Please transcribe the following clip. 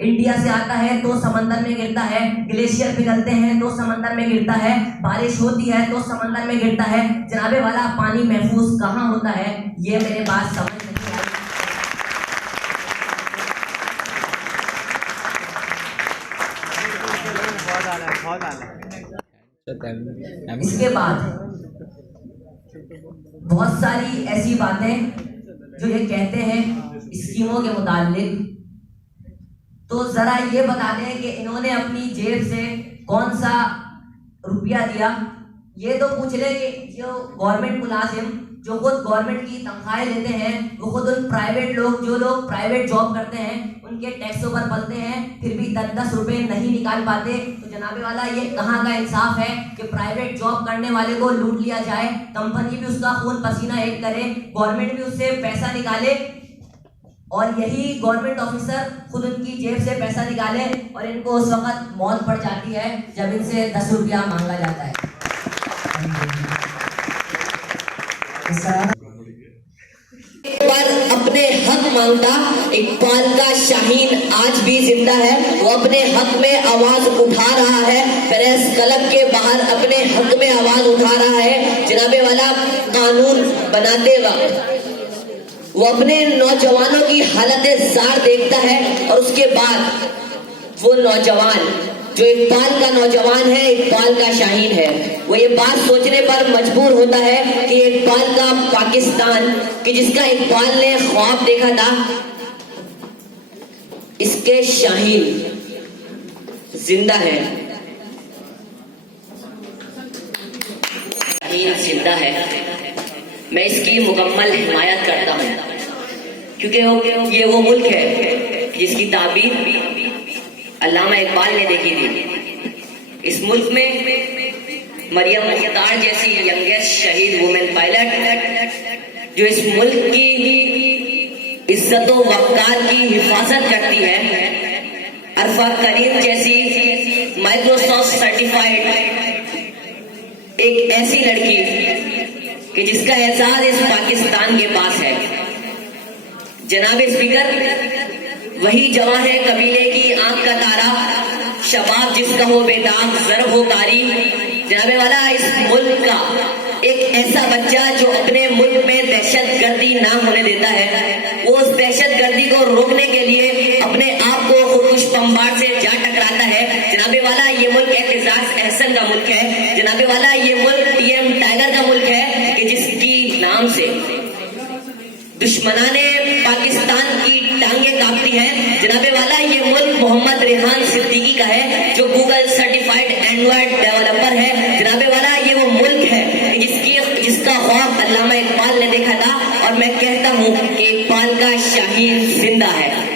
India से आता है तो समंदर में गिरता है, ग्लेशियर पिघलते हैं तो समंदर में गिरता है, बारिश होती है तो समंदर में गिरता है। जनाबे वाला पानी महफूज कहाँ होता है, ये मेरे बात समझ नहीं आई। इसके बाद बहुत सारी ऐसी बातें जो ये कहते हैं स्कीमों के मुतालिक, तो जरा ये बता दें कि इन्होंने अपनी जेब से कौन सा रुपया दिया। ये तो पूछ ले कि जो गवर्नमेंट मुलाजिम जो खुद गवर्नमेंट की तनख्वाहें लेते हैं, वो खुद उन प्राइवेट लोग जो लोग प्राइवेट जॉब करते हैं उनके टैक्सों पर पलते हैं, फिर भी 10-10 रुपए नहीं निकाल पाते। तो जनाबे वाला ये कहाँ का इंसाफ है कि प्राइवेट जॉब करने वाले को लूट लिया जाए, कंपनी भी उसका खून पसीना एक करे, गवर्नमेंट भी उससे पैसा निकाले और यही गवर्नमेंट ऑफिसर खुद उनकी जेब से पैसा निकाले और इनको उस वक्त मौत पड़ जाती है जब इनसे 10 रुपया मांगा जाता है। पर अपने हक मांगता इकबाल का शाहीन आज भी जिंदा है। वो अपने हक में आवाज उठा रहा है, प्रेस क्लब के बाहर अपने हक में आवाज उठा रहा है। जनाबे वाला कानून बनाते वक्त वो अपने नौजवानों की हालत जार देखता है और उसके बाद वो नौजवान जो इकबाल का नौजवान है, इकबाल का शाहीन है, वो ये बात सोचने पर मजबूर होता है कि इकबाल का पाकिस्तान कि जिसका इकबाल ने ख्वाब देखा था, इसके शाहीन जिंदा है, शाहीन जिंदा है। मैं इसकी मुकम्मल हिमायत करता हूँ क्योंकि ये वो मुल्क है जिसकी ताबीर अल्लामा इकबाल ने देखी थी। इस मुल्क में मरियम मुख्तार जैसी यंगेस्ट शहीद वुमेन पायलट जो इस मुल्क की इज्जत व वक़ार की हिफाजत करती है, अरफा करीम जैसी माइक्रोसॉफ्ट सर्टिफाइड एक ऐसी लड़की कि जिसका एहसास इस पाकिस्तान के पास है। जनाब स्पीकर, वही जवां है कबीले की आंख का तारा, शबाब जिसका हो बेदाग ज़र्ब हो कारी। जनाबे वाला इस मुल्क का एक ऐसा बच्चा जो अपने मुल्क में दहशतगर्दी ना होने देता है, वो उस दहशतगर्दी को रोकने के लिए अपने आप को खुदकुश बमबार से जा टकराता है। जनाबे वाला ये मुल्क एहतिजाज एहसन का मुल्क है। जनाबे वाला ये मुल्क टीएम टाइगर का मुल्क है कि जिसकी नाम से दुश्मनाने पाकिस्तान की टांगे कांपती हैं। जनाबे वाला ये मुल्क मोहम्मद रेहान सिद्दीकी का है जो गूगल सर्टिफाइड एंड्रॉइड डेवलपर है। जनाबे वाला ये वो मुल्क है जिसका ख्वाब अल्लामा इकबाल ने देखा था और मैं कहता हूँ कि इकबाल का शाहीन जिंदा है।